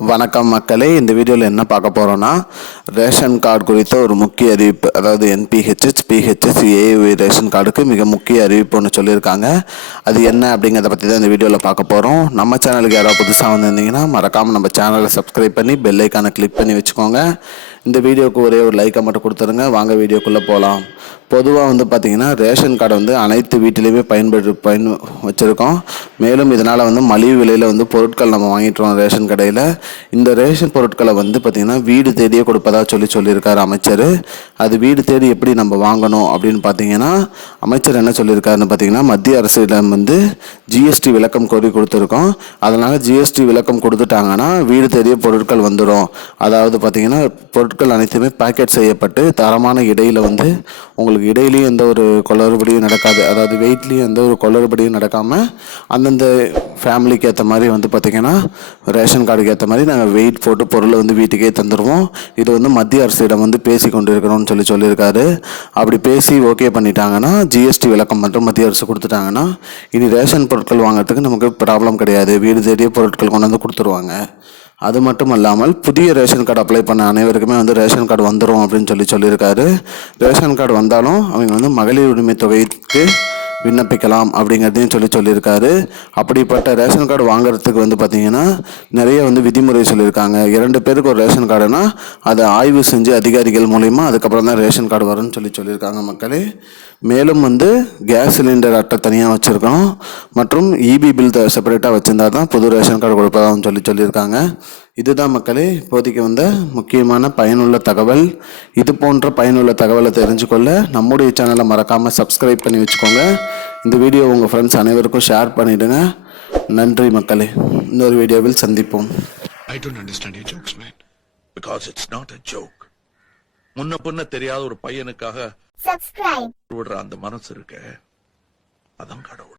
வணக்கம் மக்களே, இந்த வீடியோவில் என்ன பார்க்க போகிறோன்னா ரேஷன் கார்டு குறித்த ஒரு முக்கிய அறிவிப்பு. அதாவது என்பிஹெச்எஸ், பிஹெச்எஸ், ஏஏஒய் ரேஷன் கார்டுக்கு மிக முக்கிய அறிவிப்பு ஒன்று சொல்லியிருக்காங்க. அது என்ன அப்படிங்கிறத பற்றி தான் இந்த வீடியோவில் பார்க்க போகிறோம். நம்ம சேனலுக்கு யாராவது புதுசாக வந்திருந்தீங்கன்னா மறக்காமல் நம்ம சேனலை சப்ஸ்கிரைப் பண்ணி பெல் ஐக்கானை கிளிக் பண்ணி வச்சுக்கோங்க. இந்த வீடியோவுக்கு ஒரே ஒரு லைக்கை மட்டும் கொடுத்துருங்க. வாங்க வீடியோக்குள்ளே போகலாம். பொதுவாக பார்த்திங்கன்னா ரேஷன் கார்டை அனைத்து வீட்டிலையுமே வச்சுருக்கோம். மேலும் இதனால் மலிவு விலையில் பொருட்கள் நம்ம வாங்கிட்டுருவோம் ரேஷன் கடையில். இந்த ரேஷன் பொருட்களை பார்த்திங்கன்னா வீடு தேடியே கொடுப்பதா சொல்லியிருக்காரு அமைச்சர். அது வீடு தேடி எப்படி நம்ம வாங்கணும் அப்படின்னு பார்த்தீங்கன்னா, அமைச்சர் என்ன சொல்லியிருக்காருன்னு பார்த்தீங்கன்னா, மத்திய அரசிடம் ஜிஎஸ்டி விளக்கம் கோரி கொடுத்துருக்கோம். அதனால் ஜிஎஸ்டி விளக்கம் கொடுத்துட்டாங்கன்னா வீடு தேடிய பொருட்கள் வந்துடும். அதாவது பார்த்திங்கன்னா பொருட்கள் அனைத்துமே பேக்கெட் செய்யப்பட்டு தரமான இடையில் உங்களுக்கு இடையிலையும் எந்த ஒரு குளறுபடியும் நடக்காது. அதாவது வெயிட்லேயும் எந்த ஒரு குளறுபடியும் நடக்காமல் அந்தந்த ஃபேமிலிக்கு ஏற்ற மாதிரி பார்த்திங்கன்னா ரேஷன் கார்டுக்கு ஏற்ற மாதிரி நாங்கள் வெயிட் போட்டு பொருளை வீட்டுக்கே தந்துடுவோம். இது மத்திய அரசிடம் பேசி கொண்டு இருக்கிறோம்னு சொல்லியிருக்காரு. அப்படி பேசி ஓகே பண்ணிட்டாங்கன்னா, ஜிஎஸ்டி விளக்கம் மட்டும் மத்திய அரசு கொடுத்துட்டாங்கன்னா இனி ரேஷன் பொருட்கள் வாங்குறதுக்கு நமக்கு ப்ராப்ளம் கிடையாது. வீடு தேடிய பொருட்கள் கொண்டு கொடுத்துருவாங்க. அது மட்டும் இல்லாமல் புதிய ரேஷன் கார்டு அப்ளை பண்ண அனைவருக்குமே ரேஷன் கார்டு வந்துடும் அப்படின்னு சொல்லியிருக்காரு. ரேஷன் கார்டு வந்தாலும் அவங்க மகளிர் உரிமை தொகைக்கு விண்ணப்பிக்கலாம் அப்படிங்கிறதையும் சொல்லியிருக்காரு. அப்படிப்பட்ட ரேஷன் கார்டு வாங்குறதுக்கு பார்த்திங்கன்னா நிறைய விதிமுறை சொல்லியிருக்காங்க. 2 பேருக்கு ஒரு ரேஷன் கார்டுனா அதை ஆய்வு செஞ்சு அதிகாரிகள் மூலிமா அதுக்கப்புறம் தான் ரேஷன் கார்டு வரும்னு சொல்லியிருக்காங்க மக்களே. மேலும் கேஸ் சிலிண்டர் அட்டை தனியாக வச்சுருக்கணும் மற்றும் இபி பில் செப்பரேட்டாக வச்சுருந்தா தான் புது ரேஷன் கார்டு கொடுப்பதாகவும் சொல்லியிருக்காங்க. இதுதான் மக்களே இப்போதைக்கு முக்கியமான பயனுள்ள தகவல். இது போன்ற பயனுள்ள தகவலை தெரிஞ்சுக்கொள்ள நம்முடைய சேனலை மறக்காமல் சப்ஸ்கிரைப் பண்ணி வச்சுக்கோங்க. இந்த வீடியோ உங்கள் ஃப்ரெண்ட்ஸ் அனைவருக்கும் ஷேர் பண்ணிவிடுங்க. நன்றி மக்களே. இன்னொரு வீடியோவில் சந்திப்போம். I don't understand your jokes, man. Because it's not a joke. முன்ன பின்ன தெரியாத ஒரு பையனுக்காக விடுற அந்த மனசு இருக்க, அதான் கடவுள்.